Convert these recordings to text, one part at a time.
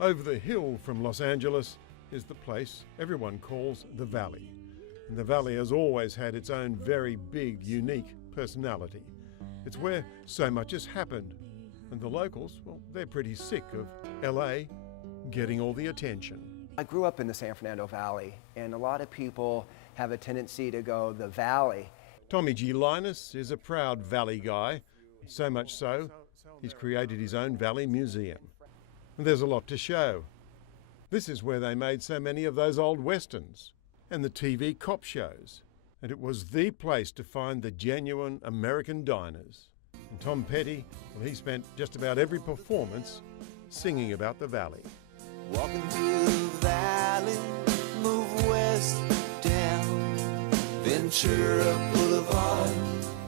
Over the hill from Los Angeles is the place everyone calls the Valley. And the Valley has always had its own very big, unique personality. It's where so much has happened. And the locals, well, they're pretty sick of LA getting all the attention. I grew up in the San Fernando Valley, and a lot of people have a tendency to go the Valley. Tommy Gelinas is a proud Valley guy, so much so, he's created his own Valley Museum. And there's a lot to show. This is where they made so many of those old westerns and the TV cop shows. And it was the place to find the genuine American diners. And Tom Petty, well, he spent just about every performance singing about the Valley. Walking through the valley, move west down Ventura Boulevard.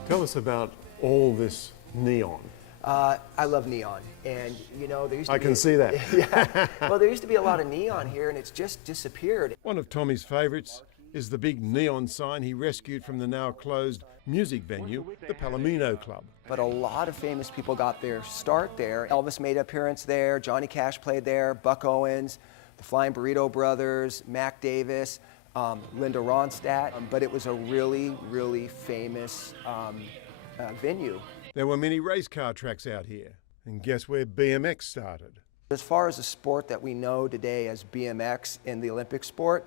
Tell us about all this neon. I love neon, and you know, there used to I can see that. Yeah. Well, there used to be a lot of neon here, and it's just disappeared. One of Tommy's favourites is the big neon sign he rescued from the now closed music venue, the Palomino Club. But a lot of famous people got their start there. Elvis made an appearance there, Johnny Cash played there, Buck Owens, the Flying Burrito Brothers, Mac Davis, Linda Ronstadt. But it was a really, really famous venue. There were many race car tracks out here. And guess where BMX started? As far as the sport that we know today as BMX in the Olympic sport,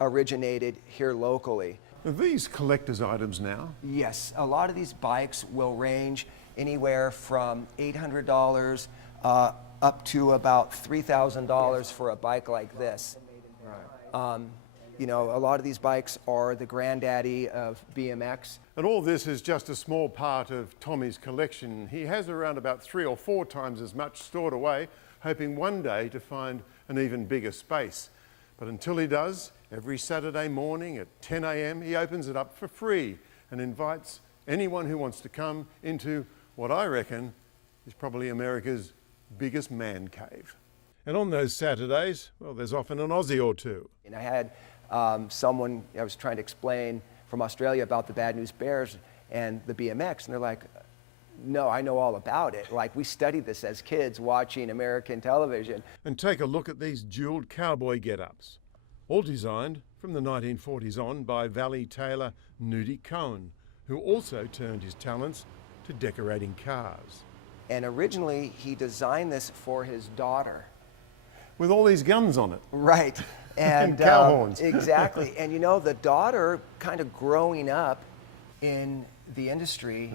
originated here locally. Are these collector's items now? Yes, a lot of these bikes will range anywhere from $800 up to about $3,000 for a bike like this. Right. You know, a lot of these bikes are the granddaddy of BMX. And all this is just a small part of Tommy's collection. He has around about 3 or 4 times as much stored away, hoping one day to find an even bigger space. But until he does, every Saturday morning at 10 a.m. he opens it up for free and invites anyone who wants to come into what I reckon is probably America's biggest man cave. And on those Saturdays, well, there's often an Aussie or two. And I had someone I was trying to explain from Australia about the Bad News Bears and the BMX, and they're like, no, I know all about it. Like, we studied this as kids watching American television. And take a look at these jeweled cowboy get-ups, all designed from the 1940s on by Valley tailor Nudie Cohen, who also turned his talents to decorating cars. And originally, he designed this for his daughter. With all these guns on it. Right. And cow horns. Exactly. And you know, the daughter, kind of growing up in the industry,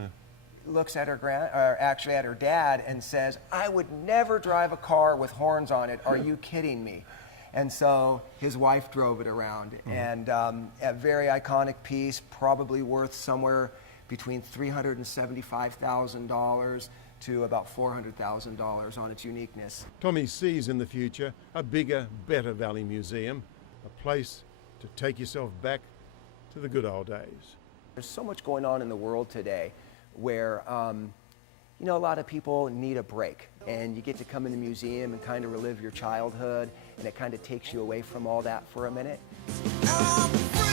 looks at her actually at her dad and says, "I would never drive a car with horns on it. Are you kidding me?" And so his wife drove it around, and a very iconic piece, probably worth somewhere between $375,000 to about $400,000 on its uniqueness. Tommy sees in the future a bigger, better Valley Museum, a place to take yourself back to the good old days. There's so much going on in the world today where, you know, a lot of people need a break, and you get to come in the museum and kind of relive your childhood, and it kind of takes you away from all that for a minute. I'm free.